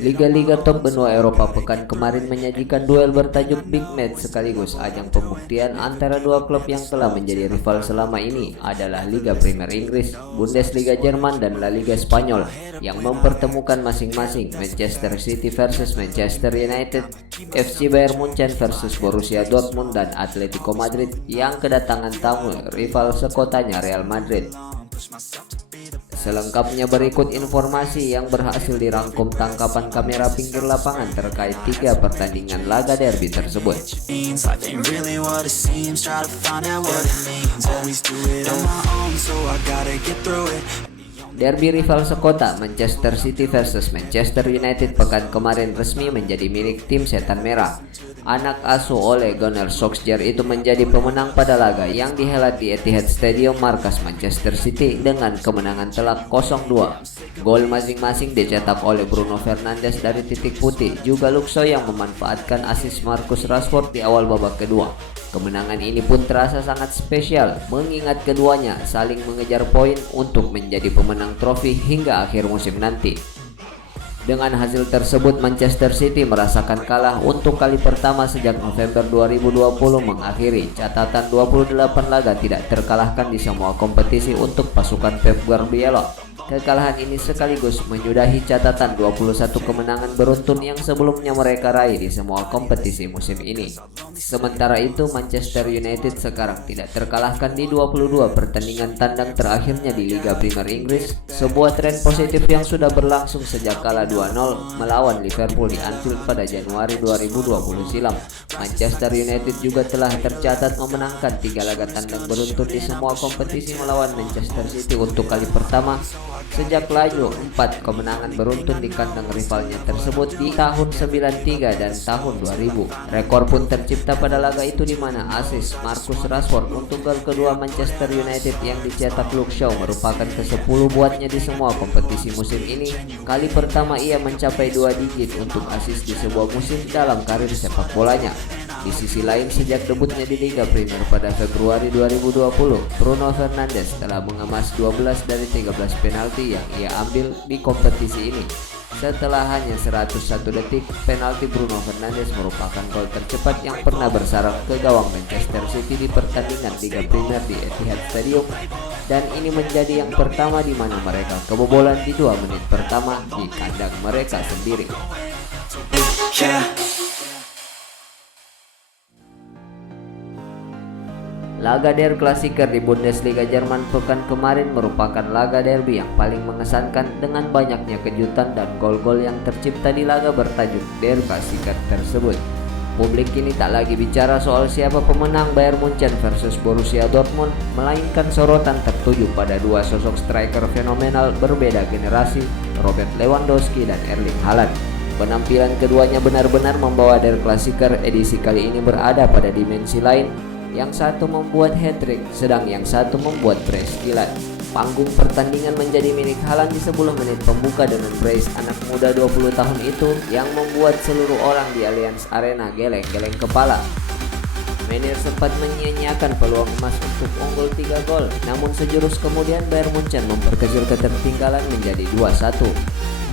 Liga-liga top benua Eropa pekan kemarin menyajikan duel bertajuk Big Match sekaligus ajang pembuktian antara dua klub yang telah menjadi rival selama ini adalah Liga Premier Inggris, Bundesliga Jerman, dan La Liga Spanyol yang mempertemukan masing-masing Manchester City versus Manchester United, FC Bayern Munchen versus Borussia Dortmund, dan Atletico Madrid yang kedatangan tamu rival sekotanya Real Madrid. Selengkapnya berikut informasi yang berhasil dirangkum tangkapan kamera pinggir lapangan terkait 3 pertandingan laga derby tersebut. Derby rival sekota Manchester City versus Manchester United pekan kemarin resmi menjadi milik tim Setan Merah. Anak asuh Ole Gunnar Solskjaer itu menjadi pemenang pada laga yang dihelat di Etihad Stadium markas Manchester City dengan kemenangan telak 0-2. Gol masing-masing dicetak oleh Bruno Fernandes dari titik putih, juga Luke Shaw yang memanfaatkan assist Marcus Rashford di awal babak kedua. Kemenangan ini pun terasa sangat spesial mengingat keduanya saling mengejar poin untuk menjadi pemenang trofi hingga akhir musim nanti. Dengan hasil tersebut, Manchester City merasakan kalah untuk kali pertama sejak November 2020 mengakhiri catatan 28 laga tidak terkalahkan di semua kompetisi untuk pasukan Pep Guardiola. Kekalahan ini sekaligus menyudahi catatan 21 kemenangan beruntun yang sebelumnya mereka raih di semua kompetisi musim ini. Sementara itu, Manchester United sekarang tidak terkalahkan di 22 pertandingan tandang terakhirnya di Liga Premier Inggris, sebuah tren positif yang sudah berlangsung sejak kalah 2-0 melawan Liverpool di Anfield pada Januari 2020 silam. Manchester United juga telah tercatat memenangkan 3 laga tandang beruntun di semua kompetisi melawan Manchester City untuk kali pertama sejak laju 4 kemenangan beruntun di kandang rivalnya tersebut di tahun 93 dan tahun 2000. Rekor pun tercipta pada laga itu di mana assist Marcus Rashford untuk gol kedua Manchester United yang dicetak Luke Shaw merupakan ke-10 buatnya di semua kompetisi musim ini. Kali pertama ia mencapai 2 digit untuk assist di sebuah musim dalam karir sepak bolanya. Di sisi lain, sejak debutnya di Liga Premier pada Februari 2020, Bruno Fernandes telah mengemas 12 dari 13 penalti yang ia ambil di kompetisi ini. Setelah hanya 101 detik, penalti Bruno Fernandes merupakan gol tercepat yang pernah bersarang ke gawang Manchester City di pertandingan Liga Premier di Etihad Stadium, dan ini menjadi yang pertama di mana mereka kebobolan di 2 menit pertama di kandang mereka sendiri. Laga Der Klassiker di Bundesliga Jerman pekan kemarin merupakan laga derby yang paling mengesankan dengan banyaknya kejutan dan gol-gol yang tercipta di laga bertajuk Der Klassiker tersebut. Publik kini tak lagi bicara soal siapa pemenang Bayern Munchen versus Borussia Dortmund, melainkan sorotan tertuju pada 2 sosok striker fenomenal berbeda generasi, Robert Lewandowski dan Erling Haaland. Penampilan keduanya benar-benar membawa Der Klassiker edisi kali ini berada pada dimensi lain. Yang satu membuat hat-trick, sedang yang satu membuat brace kilat. Panggung pertandingan menjadi milik Haaland di 10 menit pembuka dengan brace anak muda 20 tahun itu yang membuat seluruh orang di Allianz Arena geleng-geleng kepala. Menir sempat menyia-nyiakan peluang emas untuk unggul 3 gol, namun sejurus kemudian Bayern Munchen memperkecil ketertinggalan menjadi 2-1.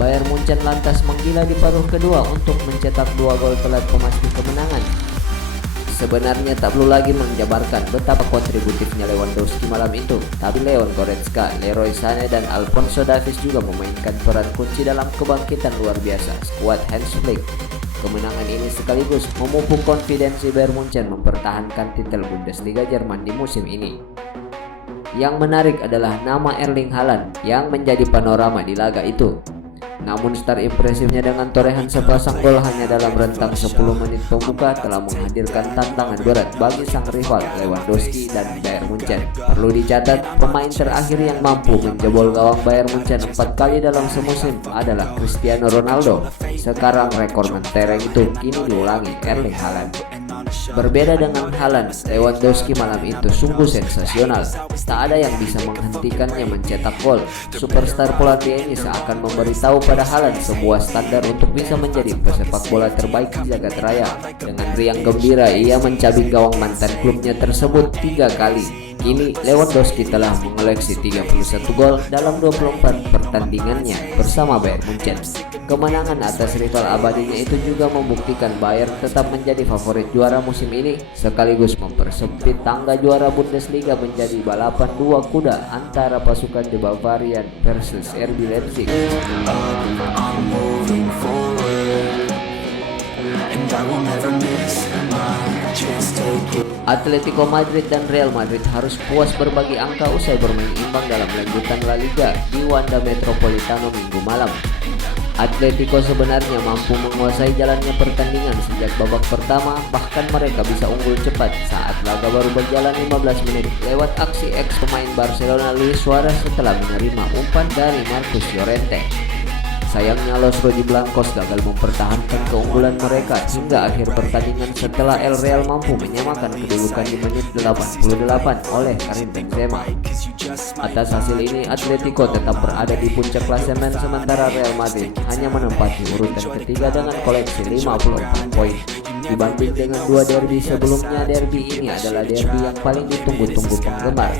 Bayern Munchen lantas menggila di paruh kedua untuk mencetak 2 gol telat pemasti kemenangan. Sebenarnya tak perlu lagi menjabarkan betapa kontributifnya Lewandowski malam itu, tapi Leon Goretzka, Leroy Sané, dan Alphonso Davies juga memainkan peran kunci dalam kebangkitan luar biasa skuad Hans Flick. Kemenangan ini sekaligus memupuk konfidensi Bayern Munchen mempertahankan titel Bundesliga Jerman di musim ini. Yang menarik adalah nama Erling Haaland yang menjadi panorama di laga itu. Namun start impresifnya dengan torehan sepasang gol hanya dalam rentang 10 menit pembuka telah menghadirkan tantangan berat bagi sang rival Lewandowski dan Bayern Munchen. Perlu dicatat, pemain terakhir yang mampu menjebol gawang Bayern Munchen 4 kali dalam semusim adalah Cristiano Ronaldo. Sekarang rekor mentereng itu kini diulangi Erling Haaland. Berbeda dengan Haaland, Lewandowski malam itu sungguh sensasional. Tak ada yang bisa menghentikannya mencetak gol. Superstar Polandia ini seakan memberitahu pada Haaland sebuah standar untuk bisa menjadi pesepak bola terbaik di jagat raya. Dengan riang gembira ia mencabik gawang mantan klubnya tersebut 3 kali. Kini Lewandowski telah mengoleksi 31 gol dalam 24 pertandingannya bersama Bayern Munchen. Kemenangan atas rival abadinya itu juga membuktikan Bayern tetap menjadi favorit juara musim ini, sekaligus mempersempit tangga juara Bundesliga menjadi balapan dua kuda antara pasukan The Bavarian versus RB Leipzig. Atletico Madrid dan Real Madrid harus puas berbagi angka usai bermain imbang dalam lanjutan La Liga di Wanda Metropolitano Minggu malam. Atletico sebenarnya mampu menguasai jalannya pertandingan sejak babak pertama, bahkan mereka bisa unggul cepat saat laga baru berjalan 15 menit lewat aksi ex pemain Barcelona Luis Suarez setelah menerima umpan dari Marcus Llorente. Sayangnya Los Rojiblancos gagal mempertahankan keunggulan mereka hingga akhir pertandingan setelah El Real mampu menyamakan kedudukan di menit 88 oleh Karim Benzema. Atas hasil ini, Atletico tetap berada di puncak klasemen sementara Real Madrid hanya menempati urutan ketiga dengan koleksi 54 poin. Dibanding dengan dua derby sebelumnya, derby ini adalah derby yang paling ditunggu-tunggu penggemar.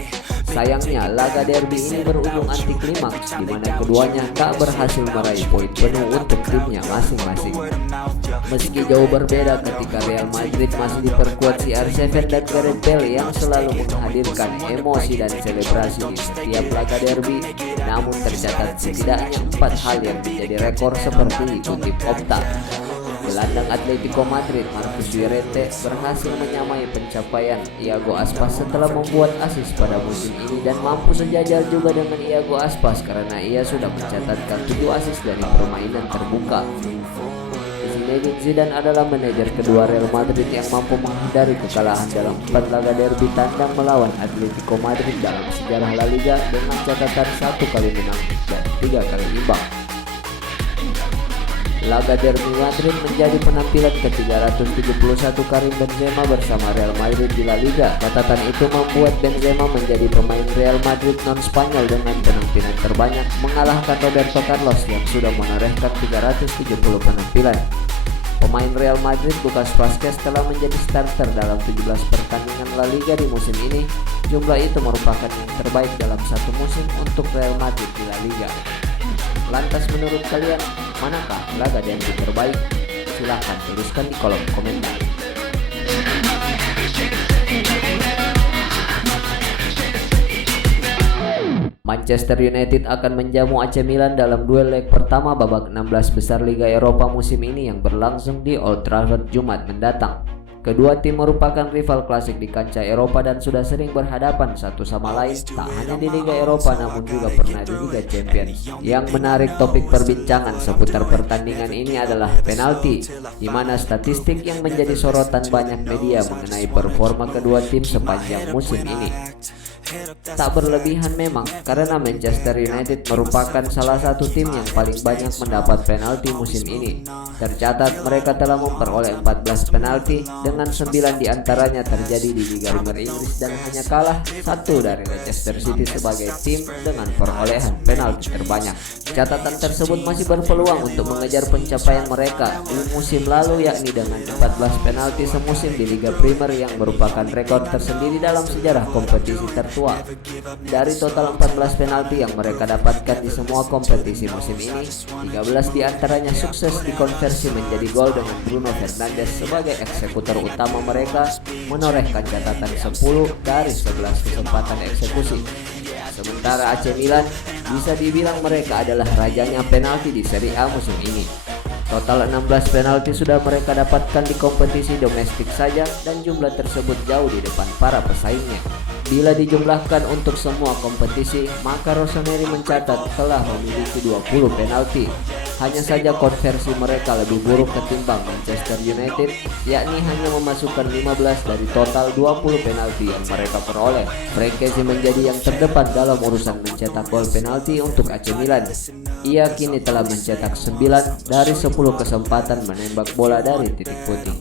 Sayangnya, laga derby ini berujung anti klimaks di mana keduanya tak berhasil meraih poin penuh untuk timnya masing-masing. Meski jauh berbeda ketika Real Madrid masih diperkuat CR7 dan Gareth Bale yang selalu menghadirkan emosi dan selebrasi di setiap laga derby, namun tercatat setidaknya 4 hal yang menjadi rekor seperti dikutip Opta. Gelandang Atletico Madrid Marcus Llorente berhasil menyamai pencapaian Iago Aspas setelah membuat assist pada musim ini dan mampu sejajar juga dengan Iago Aspas karena ia sudah mencatatkan 7 assist dari permainan terbuka. Zinedine Zidane adalah manajer kedua Real Madrid yang mampu menghindari kekalahan dalam 4 laga derby tandang melawan Atletico Madrid dalam sejarah La Liga dengan catatan 1 kali menang dan 3 kali imbang. Laga derby Madrid menjadi penampilan ke-371 Karim Benzema bersama Real Madrid di La Liga. Catatan itu membuat Benzema menjadi pemain Real Madrid non-Spanyol dengan penampilan terbanyak, mengalahkan Roberto Carlos yang sudah menorehkan 370 penampilan. Pemain Real Madrid Lucas Vazquez telah menjadi starter dalam 17 pertandingan La Liga di musim ini. Jumlah itu merupakan yang terbaik dalam satu musim untuk Real Madrid di La Liga. Lantas menurut kalian, manakah laga derby terbaik? Silahkan tuliskan di kolom komentar. Manchester United akan menjamu AC Milan dalam duel leg pertama babak 16 besar Liga Eropa musim ini yang berlangsung di Old Trafford Jumat mendatang. Kedua tim merupakan rival klasik di kancah Eropa dan sudah sering berhadapan satu sama lain, tak hanya di Liga Eropa namun juga pernah di Liga Champions. Yang menarik topik perbincangan seputar pertandingan ini adalah penalti, di mana statistik yang menjadi sorotan banyak media mengenai performa kedua tim sepanjang musim ini. Tak berlebihan memang, karena Manchester United merupakan salah satu tim yang paling banyak mendapat penalti musim ini. Tercatat mereka telah memperoleh 14 penalti, dengan 9 diantaranya terjadi di Liga Premier Inggris dan hanya kalah 1 dari Leicester City sebagai tim dengan perolehan penalti terbanyak. Catatan tersebut masih berpeluang untuk mengejar pencapaian mereka di musim lalu, yakni dengan 14 penalti semusim di Liga Premier yang merupakan rekor tersendiri dalam sejarah kompetisi tertua. Dari total 14 penalti yang mereka dapatkan di semua kompetisi musim ini, 13 diantaranya sukses dikonversi menjadi gol dengan Bruno Fernandes sebagai eksekutor utama mereka, menorehkan catatan 10 dari 11 kesempatan eksekusi. Sementara AC Milan bisa dibilang mereka adalah rajanya penalti di Serie A musim ini. Total 16 penalti sudah mereka dapatkan di kompetisi domestik saja dan jumlah tersebut jauh di depan para pesaingnya. Bila dijumlahkan untuk semua kompetisi, maka Rossoneri mencatat telah memiliki 20 penalti. Hanya saja konversi mereka lebih buruk ketimbang Manchester United, yakni hanya memasukkan 15 dari total 20 penalti yang mereka peroleh. Frankesi menjadi yang terdepan dalam urusan mencetak gol penalti untuk AC Milan. Ia kini telah mencetak 9 dari 10 kesempatan menembak bola dari titik putih.